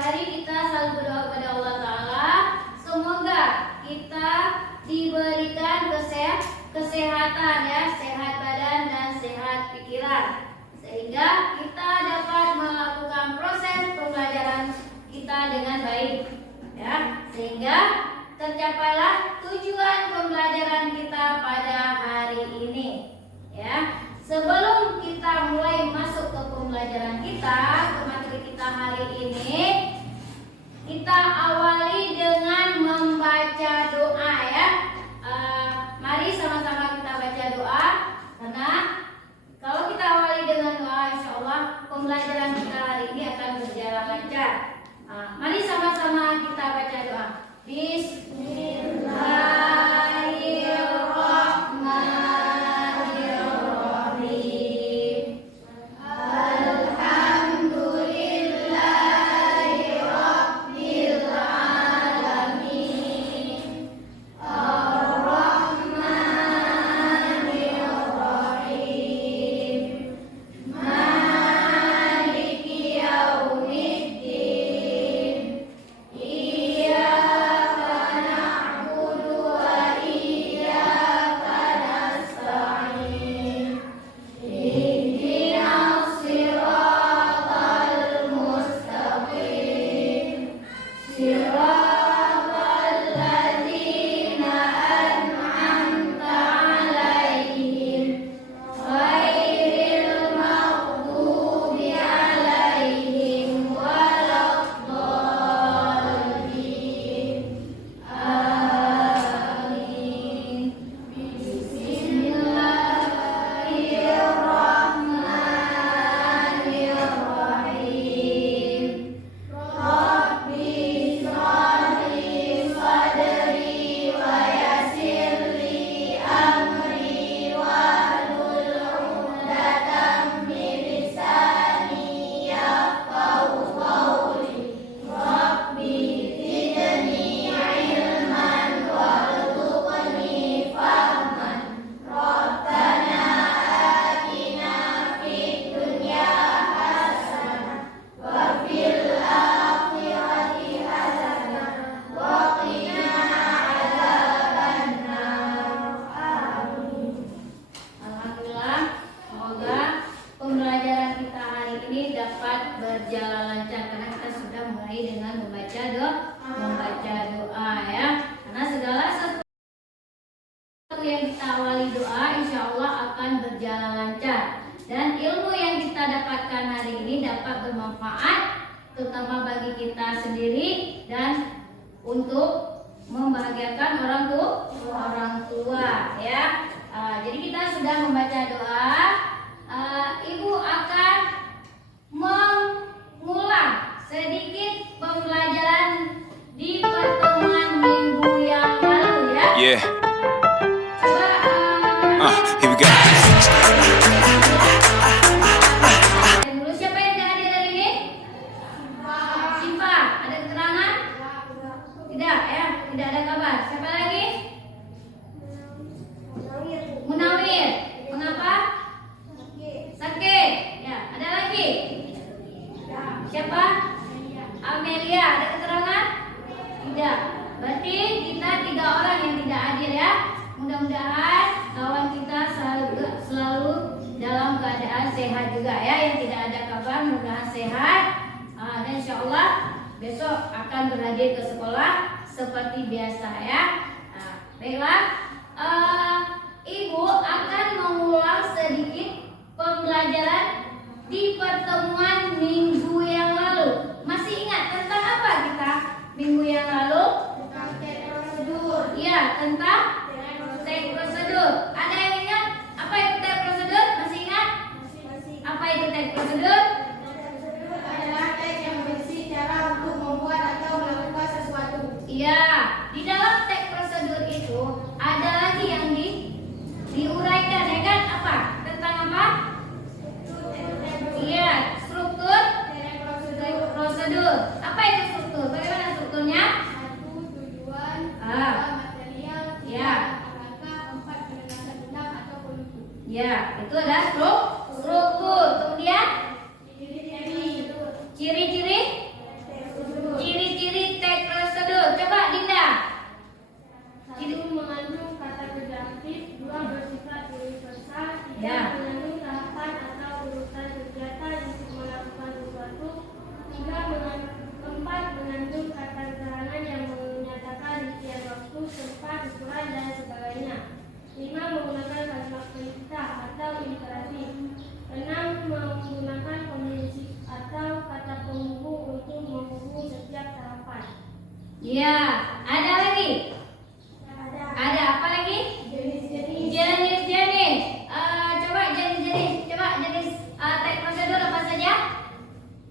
hari kita selalu berdoa kepada Allah Ta'ala, semoga kita diberikan kesehatan ya, sehat badan dan sehat pikiran, sehingga kita dapat melakukan proses pembelajaran kita dengan baik ya, sehingga tercapailah tujuan pembelajaran kita pada hari ini ya. Sebelum kita mulai masuk ke pembelajaran kita, ke materi kita hari ini, kita awali dengan membaca doa ya. Mari sama-sama kita baca doa, karena kalau kita awali dengan doa, insya Allah pembelajaran kita hari ini akan berjalan lancar. Mari sama-sama kita baca doa. Bismillahirrahmanirrahim. Alhamdulillahirabbil alamin. Ar-Rahmanirrahim. Maliki yaumiddin. Iyyaka na'budu wa iyyaka nasta'in. Ihdinas siratal mustaqim. Siratal ladzina an'amta 'alaihim ghairil maghdubi 'alaihim waladdallin. Amin. Bismillahirrahmanirrahim. Rabbi shrahli sadri wa yassir li amri wahlul 'uqdatam min lisani yafqahu qawli. Rabbi zidni ilman warzuqni fahman. Rabbana atina fid dunya hasanah wa fil akhirati hasanah wa qina adzabannar. Amin. Alhamdulillah, semoga pembelajaran kita hari ini dapat berjalan lancar, karena kita sudah mulai dengan membaca doa ya. Karena segala sesuatu yang kita awali doa, insya Allah akan berjalan lancar, dan ilmu yang kita dapatkan hari ini dapat bermanfaat, terutama bagi kita sendiri dan untuk membahagiakan orang tua ya. Jadi kita sudah membaca doa. Ibu akan mengulang sedikit pembelajaran di pertemuan minggu yang lalu ya. Yeah, Coba here we go. dan dulu siapa yang tidak hadir hari ini? Siva, ada keterangan? Tidak ya, tidak ada kabar. Siapa lagi? Munawir. Mengapa? Sakit. Ya, ada lagi? Siapa? Amelia, ada keterangan? Tidak. Berarti kita 3 orang yang tidak hadir ya. Mudah-mudahan kawan kita selalu dalam keadaan sehat juga ya. Yang tidak ada kabar mudah-mudahan sehat. Dan insya Allah besok akan berhadir ke sekolah seperti biasa ya. Baiklah, Ibu akan mengulang sedikit pembelajaran di pertemuan minggu yang lalu. Masih ingat tentang apa kita minggu yang lalu? Tentang tek prosedur. Iya, tentang tek prosedur. Ada yang ingat apa itu tek prosedur? Masih ingat? Apa itu tek prosedur? Prosedur adalah tek yang berisi cara untuk membuat atau melakukan sesuatu. Iya, di dalam tek prosedur itu ada lagi yang diuraikan ya kan? Apa? Tentang apa? Iya, struktur prosedur. Apa itu struktur? Bagaimana strukturnya? 1. Tujuan. Ah. 2. Material. 3. Ya. Langkah. 4. Penjelasan undang atau penutup. Ya, itu adalah struktur. Kemudian Ciri-ciri. ciri-ciri Tek prosedur Ya, ada lagi? Ada apa lagi? Jenis-jenis. Jenis-jenis. Coba jenis-jenis. Coba jenis teks prosedur apa saja?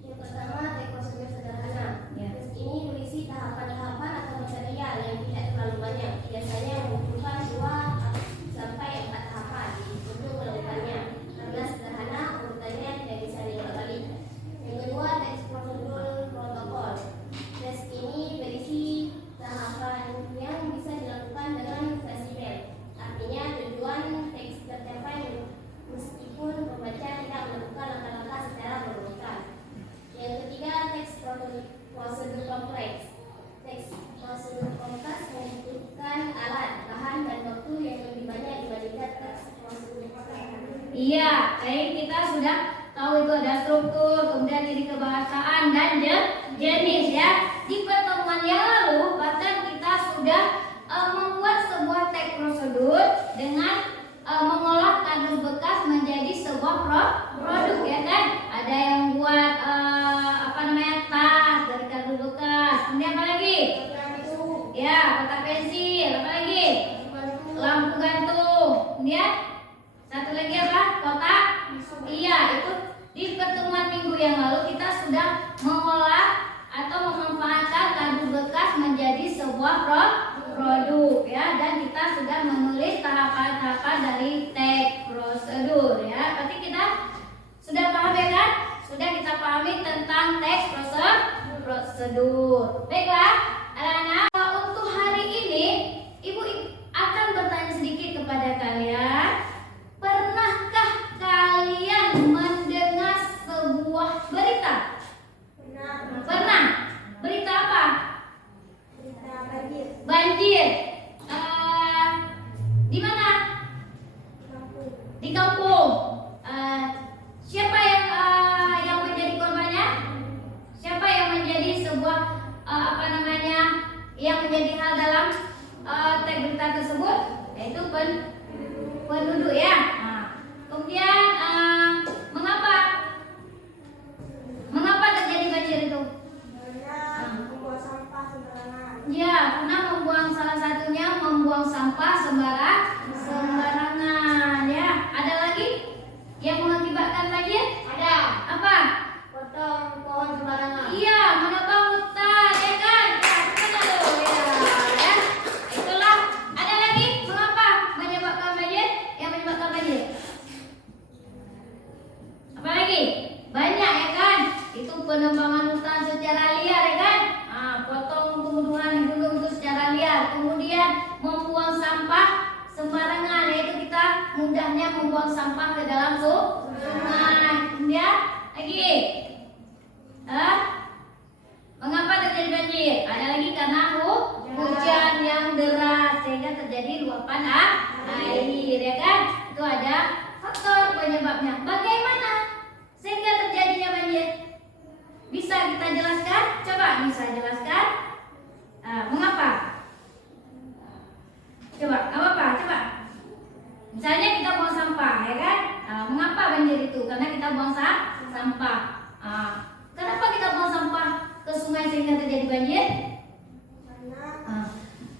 Yang pertama, teks prosedur sederhana. Ya. Teks ini berisi tahapan-tahapan atau material yang tidak terlalu banyak. Biasanya membutuhkan 2 sampai 4 tahapan untuk melakukannya. Karena sederhana, urutannya tidak bisa diulang-ulang. Yang kedua, teks prosedur protokol. Teks ini berisi tahapan yang bisa dilakukan dengan fleksibel. Artinya tujuan teks tercapai meskipun pembaca tidak melakukan langkah-langkah secara berurutan. Yang ketiga, teks prosedur kompleks. Teks prosedur kompleks membutuhkan alat, bahan, dan waktu yang lebih banyak dibandingkan teks prosedur sederhana. Iya, tadi kita sudah tahu itu ada struktur, kemudian ciri kebahasaan dan jenis ya. Di pertemuan yang lalu bahkan kita sudah membuat sebuah teks prosedur dengan mengolah kardus bekas menjadi sebuah produk ya kan. Ada yang buat tas dari kardus bekas. Kemudian apa lagi? Ya, kotak pensil. Apa lagi? Lampu gantung. Kemudian satu lagi apa? Kotak. Iya, itu di pertemuan minggu yang lalu kita sudah mengolah atau memanfaatkan kardus bekas menjadi sebuah produk ya, dan kita sudah menulis tahapan-tahapan dari teks prosedur ya. Berarti kita sudah paham ya kan? Sudah kita pahami tentang teks prosedur. Baiklah, anak-anak, untuk hari ini Ibu akan bertanya sedikit kepada kalian. Pernahkah kalian mendengar sebuah berita? Pernah. Berita apa? Berita banjir. Banjir. Di mana? Di kampung. Siapa yang menjadi korbannya? Siapa yang menjadi sebuah yang menjadi hal dalam teks berita tersebut? Yaitu penduduk ya. Kemudian mengapa terjadi banjir itu? Membuang sampah sembarangan. Ya, karena salah satunya membuang sampah sembarangan ya. Ada lagi yang mengakibatkan banjir? Ada. Apa? Potong pohon sembarangan. Iya, menebang hutan ya kan? Ya. Itulah. Ada lagi mengapa menyebabkan banjir? Yang menyebabkan banjir? Apa lagi? Banyak ya kan? Itu penebangan hutan secara liar ya kan? Potong tumbuhan di gunung itu secara liar. Kemudian membuang sampah sembarangan, yaitu kita mudahnya membuang sampah ke dalam sungai. Kemudian lagi, mengapa terjadi banjir? Ada lagi karena hujan yang deras sehingga terjadi luapan air ya kan? Itu ada faktor penyebabnya. Bagaimana sehingga terjadinya banjir? Bisa kita jelaskan? Coba bisa jelaskan. Mengapa? Coba, apa? Coba. Misalnya kita buang sampah, ya kan? Mengapa banjir itu? Karena kita buang sampah. Kenapa kita buang sampah ke sungai sehingga terjadi banjir? Karena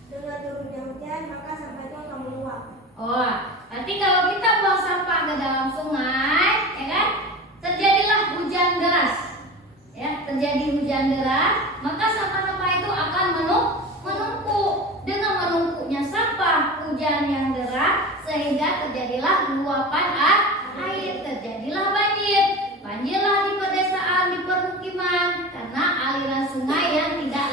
dengan turunnya hujan maka sampah itu akan meluap. Oh, nanti kalau kita buang sampah ke dalam sungai, ya kan? Terjadilah hujan deras. Ya, terjadi hujan deras, maka sampah-sampah itu akan menumpuk. Dengan menumpuknya sampah hujan yang deras sehingga terjadilah luapan air, terjadilah banjir. Banjirlah di pedesaan, di permukiman karena aliran sungai yang tidak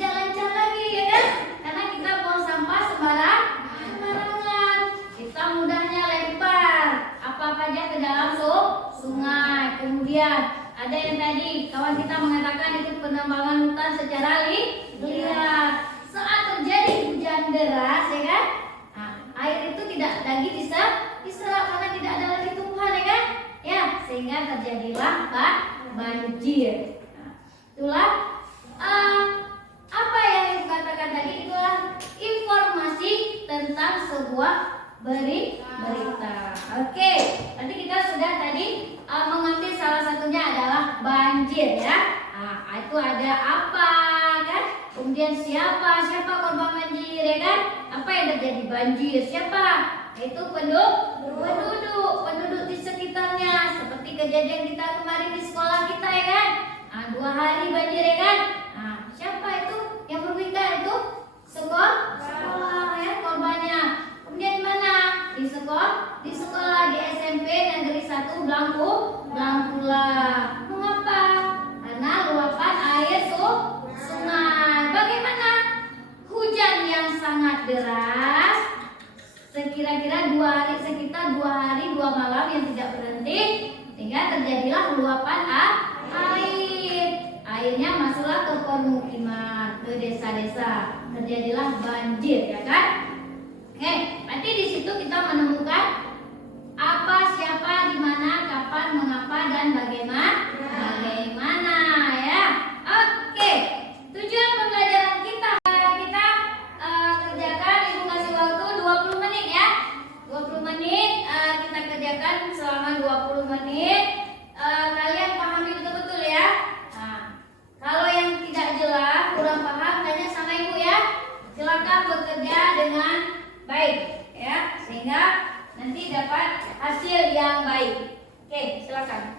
lancar lagi ya kan? Karena kita buang sampah sembarangan. Kita mudahnya lempar apa-apa aja ke dalam sungai. Kemudian ada yang tadi kawan kita mengatakan itu penebangan hutan secara liar. Saat terjadi hujan deras, ya kan? Air itu tidak lagi diserap karena tidak ada lagi tumbuhan, ya kan? Ya, sehingga terjadilah banjir. Itulah apa yang dikatakan tadi, itulah informasi tentang sebuah berita. Oke, nanti kita sudah tadi mengambil salah satunya adalah banjir ya. Itu ada apa kan? Kemudian Kemudian siapa korban banjir, ya kan? Apa yang terjadi? Banjir. Siapa? Itu penduduk di sekitarnya. Seperti kejadian kita kemarin di sekolah kita, ya kan? 2 hari banjir, ya kan? Siapa itu yang merugikan? Itu sekolah, ya, korbannya. Kemudian di mana? Di sekolah di SMP Negeri 1 Blangkula. Mengapa? Karena luapan air sungai. Bagaimana? Hujan yang sangat deras, sekitar 2 hari 2 malam yang tidak berhenti, sehingga terjadilah luapan air. Airnya masuklah ke permukiman, ke desa-desa, terjadilah banjir, ya kan? Oke, berarti di situ kita menemukan apa, siapa, di mana, kapan, mengapa, dan bagaimana, ya. Oke, tujuan pembelajaran kita kerjakan. Ibu kasih waktu 20 menit, ya. 20 menit kita kerjakan selama 20 menit. Kalian pahami betul-betul, ya. Kalau yang tidak jelas, kurang paham, tanya sama ibu, ya. Silakan bekerja dengan baik, ya, sehingga nanti dapat hasil yang baik. Oke, silakan.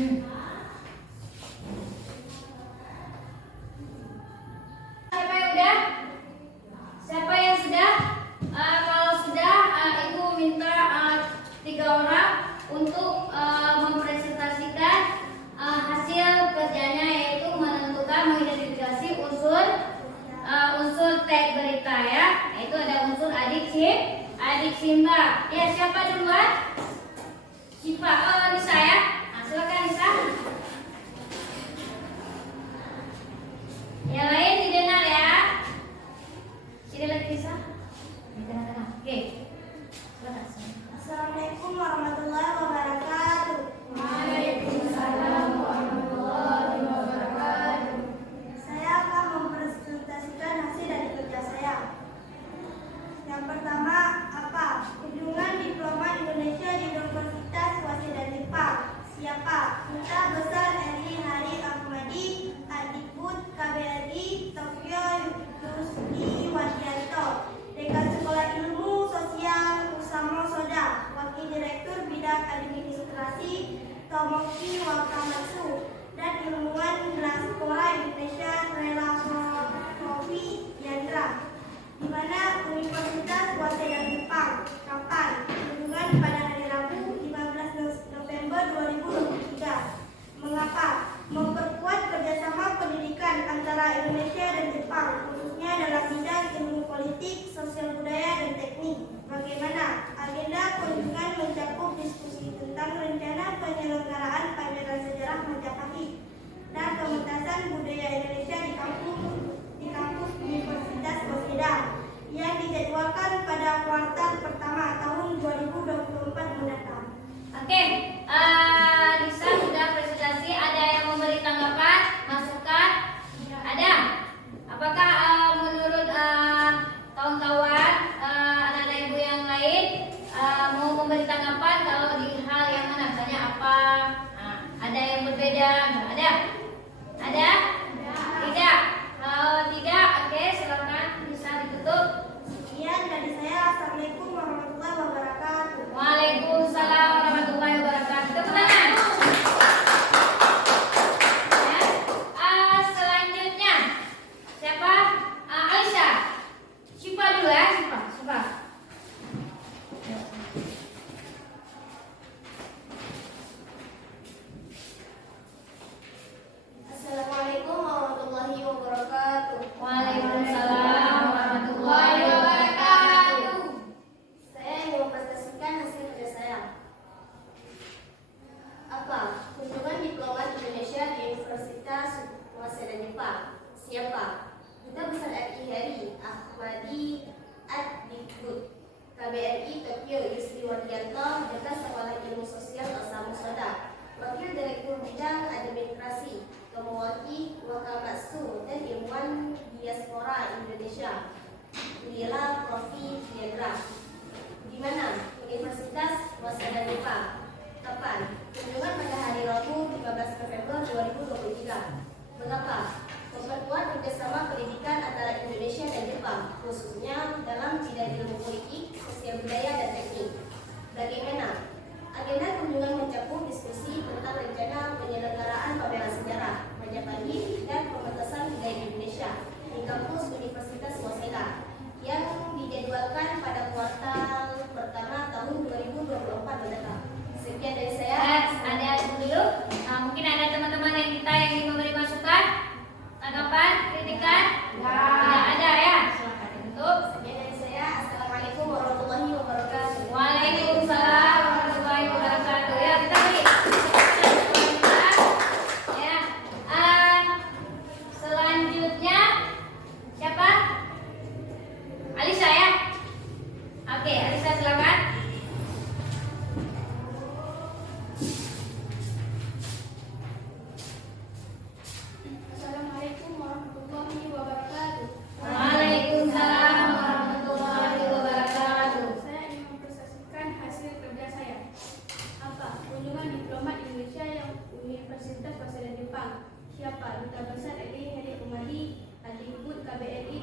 Siapa yang udah? Siapa yang sudah? Kalau sudah, Ibu minta 3 orang untuk mempresentasikan hasil kerjanya, yaitu menentukan mengidentifikasi unsur tag berita ya. Nah, itu ada unsur adik Simba. Ya, siapa duluan? Siva. Oh, Lisa ya. Nah, silakan Lisa. Yang lain didengar ya. Sini lagi Lisa. Di tengah-tengah. Oke. Silakan. Assalamualaikum warahmatullahi wabarakatuh. Waalaikumsalam warahmatullahi wabarakatuh. Saya akan mempresentasikan hasil dari kerja saya. Yang pertama, apa? Kunjungan diploma Indonesia di Universitas Waseda Jepang. Siapa? Duta Besar RI Hari Ahmadi, Adikbud KBRI Tokyo Yusri Wadianto, Dekan Sekolah Ilmu Sosial Kusamo Soda, Wakil Direktur Bidang Administrasi Tomoki Wakamatsu, dan ilmuwan Diaspora Indonesia Relanovi Yandra. Di mana Universitas Waseda Jepang. Kapan? Kunjungan pada hari Rabu 15 November 2023. Mengapa? Memperkuat kerjasama pendidikan antara Indonesia dan Jepang, khususnya dalam bidang ilmu politik, sosial budaya, dan teknik. Bagaimana? Agenda kunjungan mencakup diskusi tentang rencana penyelenggaraan pameran sejarah Majapahit dan pementasan budaya Indonesia di kampus Universitas Waseda yang dijadwalkan pada kuartal pertama tahun 2024 mendatang. Oke, Lisa sudah presentasi. Ada yang memberi tanggapan, masukan? Ada? Apakah menurut kawan-kawan, anak-anak ibu yang lain mau memberi tanggapan kalau di hal yang mana? Misalnya apa? Ada yang berbeda? Ada? Ada? Tidak? Kalau tidak, oke, silakan bisa ditutup. Sekian dari saya. Assalamualaikum warahmatullahi wabarakatuh. Waalaikumsalam warahmatullahi wabarakatuh. Tepuk tangan. Ya. Selanjutnya siapa? Aisyah. Syifa dulu ya, Syifa. Assalamualaikum warahmatullahi wabarakatuh. Waalaikumsalam warahmatullahi wabarakatuh. Saya ingin mempresentasikan hasil kerja saya. Apa? Kunjungan diploma Indonesia di Universitas Waseda Jepang. Siapa? Duta Besar RI Hari Ahmadi, Adikbud KBRI Tokyo Yusri Wadianto, Dekan Sekolah Ilmu Sosial Osamu Soda, Wakil Direktur Bidang Administrasi Tomoki Wakamatsu, dan ilmuwan Diaspora Indonesia Lila Profi Yandra. Di mana? Universitas Waseda Jepang. Kapan? Kunjungan pada hari Rabu 15 November 2023. Mengapa? Memperkuat kerjasama pendidikan antara Indonesia dan Jepang, khususnya dalam bidang ilmu politik, sosial budaya, dan teknik. Bagaimana? Agenda kunjungan mencakup diskusi tentang rencana penyelenggaraan pameran sejarah Majapahit dan pementasan budaya Indonesia di kampus Universitas Waseda yang dijadwalkan pada kuartal pertama tahun 2024 mendatang. Sekian dari saya. Ada dulu. Mungkin ada teman-teman yang ingin memberi masukan, tanggapan, kritikan. Tidak ada ya. Silakan ditutup. Sekian dari saya. Assalamualaikum warahmatullahi wabarakatuh. Waalaikumsalam warahmatullahi wabarakatuh. Ya, kita beri. Ya. Selanjutnya siapa? Alisa ya. Oke, Alisa silakan. Assalamualaikum warahmatullahi wabarakatuh. Waalaikumsalam warahmatullahi wabarakatuh. Saya ingin mempresentasikan hasil kerja saya. Apa? Kunjungan diploma Indonesia yang Universitas Waseda Jepang. Siapa? Duta Besar RI Hari Ahmadi, Adikbud KBRI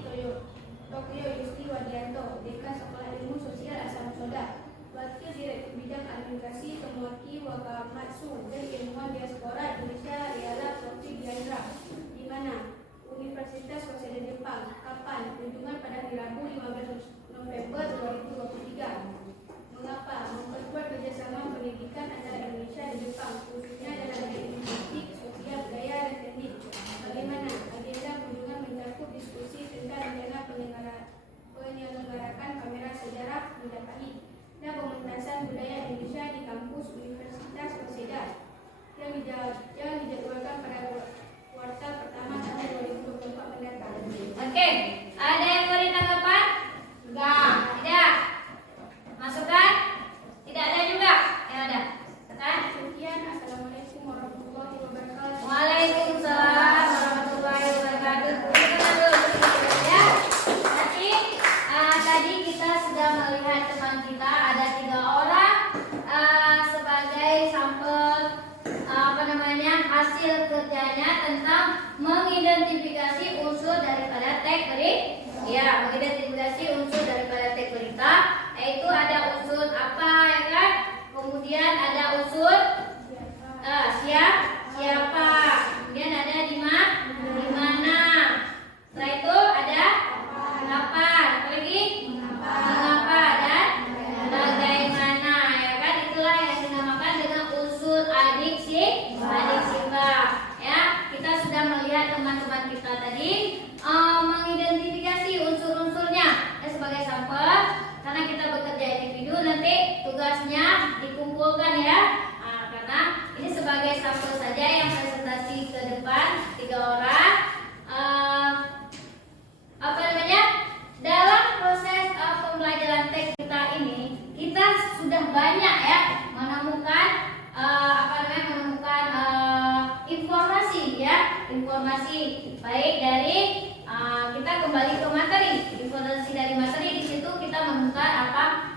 Tokyo Yusri Wadianto, Dekan Sekolah Ilmu Sosial Asam Soda, Wakil Direktur Bidang Administrasi Tomoki Maki Wakamatsu dari ilmuwan diaspora Indonesia ialah Sophie Diandra. Di mana? Universitas Waseda Jepang. Kapan? Kunjungan pada hari Rabu 15 November 2023. Mengapa? Memperkuat kerjasama pendidikan antara Indonesia dan Jepang, khususnya dalam bidang linguistik, sosial, budaya, dan teknik. Bagaimana? Agenda kunjungan mencakup diskusi tentang rencana penyelenggarakan pameran sejarah Majapahit dan pementasan budaya Indonesia di kampus Universitas Waseda yang dijadwalkan pada kuartal pertama tahun 2024 mendatang. Oke, ada yang beri tanggapan? Enggak. Tidak. Masukkan? Tidak ada juga. Ya ada. Kan? Sekian, assalamualaikum warahmatullahi wabarakatuh. Waalaikumsalam warahmatullahi wabarakatuh. Ya, tadi kita sudah melihat teman kita ada 3 orang sebagai sampel hasil kerjanya tentang mengidentifikasi unsur daripada teks berita. Ya, mengidentifikasi unsur daripada teks berita, yaitu ada unsur apa ya kan? Kemudian ada unsur siapa, kemudian ada di mana. Setelah itu ada kapan, apa lagi? Mengapa dan bagaimana ya kan? Itulah yang dinamakan dengan unsur adik simbah. Ya, kita sudah melihat teman-teman kita tadi mengidentifikasi unsur-unsurnya sebagai sampel. Karena kita bekerja individu, nanti tugasnya dikumpulkan ya. Karena ini sebagai sampel saja yang presentasi ke depan 3 orang. Dalam proses pembelajaran teks kita ini, kita sudah banyak ya menemukan informasi baik dari kita kembali ke materi. Informasi dari materi di situ kita menemukan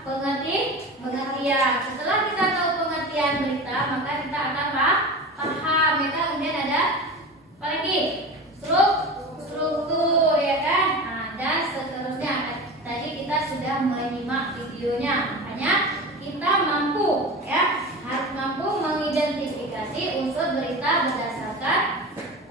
pengertian. Setelah kita tahu pengertian berita, maka kita akan paham ya kan. Kemudian ada apa lagi? Struktur ya kan. Dan seterusnya. Tadi kita sudah menyimak videonya. Makanya kita harus mampu mengidentifikasi unsur berita berdasarkan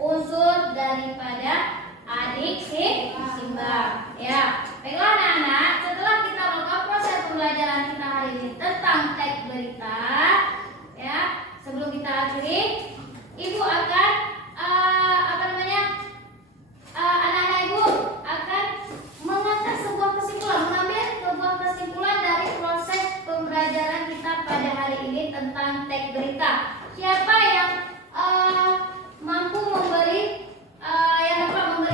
unsur daripada adik simbah. Ya, baiklah anak-anak, setelah kita melakukan proses pembelajaran kita hari ini tentang teks berita, ya, sebelum kita akhiri, ibu akan anak-anak ibu akan mengambil sebuah kesimpulan dari proses pembelajaran kita pada hari ini tentang teks berita. Siapa yang mampu memberi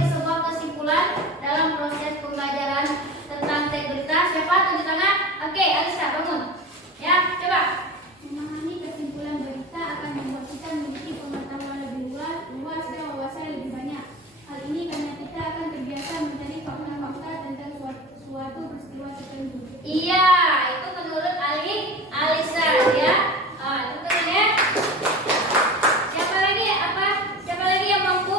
sebuah kesimpulan dalam proses pembelajaran tentang teks berita? Siapa? Tunjuk tangan. Oke, Alisa bangun. Ya, coba. Memahami kesimpulan berita akan membuat kita memiliki pengetahuan lebih luas dan wawasan lebih banyak. Hal ini karena kita akan terbiasa mencari fakta-fakta tentang suatu peristiwa tertentu. Iya, itu menurut Alisa ya. Itu kan ya. Siapa lagi yang mampu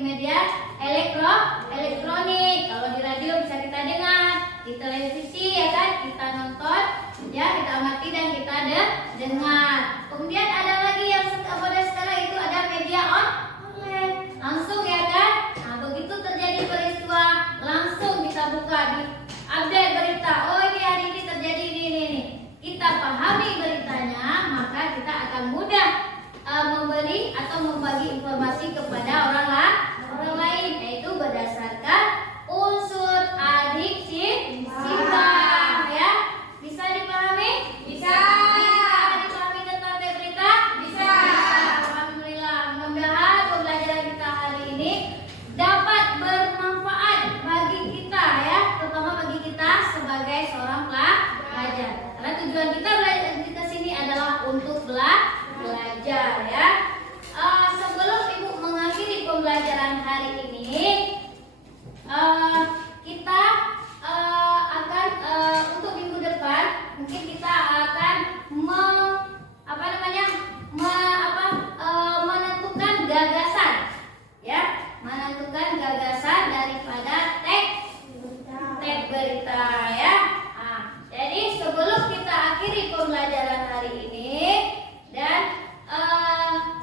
media elektronik. Kalau di radio bisa kita dengar, di televisi ya kan kita nonton, ya kita amati dan kita dengar. Kemudian ada lagi yang pada sekarang itu ada media online, langsung ya kan. Nah begitu terjadi peristiwa langsung kita buka di update berita. Oh ini hari ini terjadi ini. Kita pahami beritanya, maka kita akan mudah memberi atau membagi informasi kepada orang lain, yaitu berdasarkan unsur adik sifat ya. Bisa dipahami? Bisa dipahami tentang berita? Bisa. Alhamdulillah, mudah-mudahan pembelajaran kita hari ini dapat bermanfaat bagi kita ya, terutama bagi kita sebagai seorang pelajar. Karena tujuan kita belajar di sini adalah untuk belajar ya. Sebelum Ibu mengakhiri pembelajaran hari ini, kita akan untuk minggu depan mungkin kita akan menentukan gagasan ya, menentukan gagasan daripada teks berita ya. Jadi sebelum kita akhiri pembelajaran hari ini dan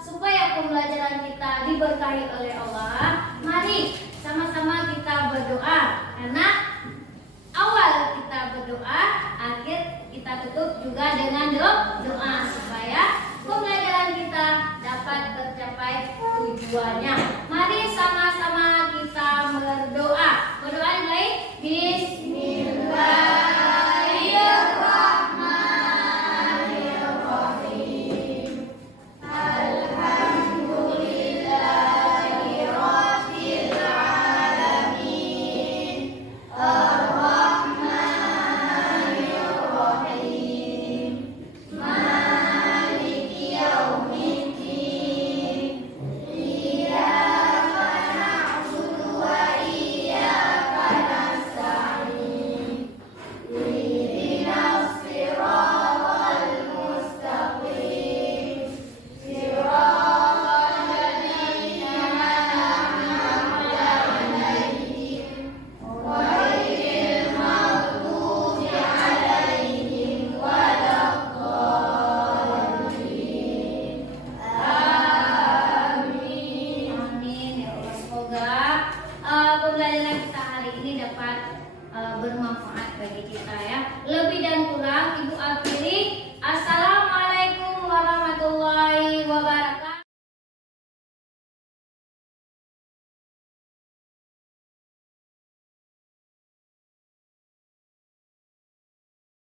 supaya pembelajaran kita diberkahi oleh Allah, mari sama-sama kita berdoa. Karena awal kita berdoa, akhir kita tutup juga dengan doa supaya pembelajaran kita dapat tercapai tujuannya.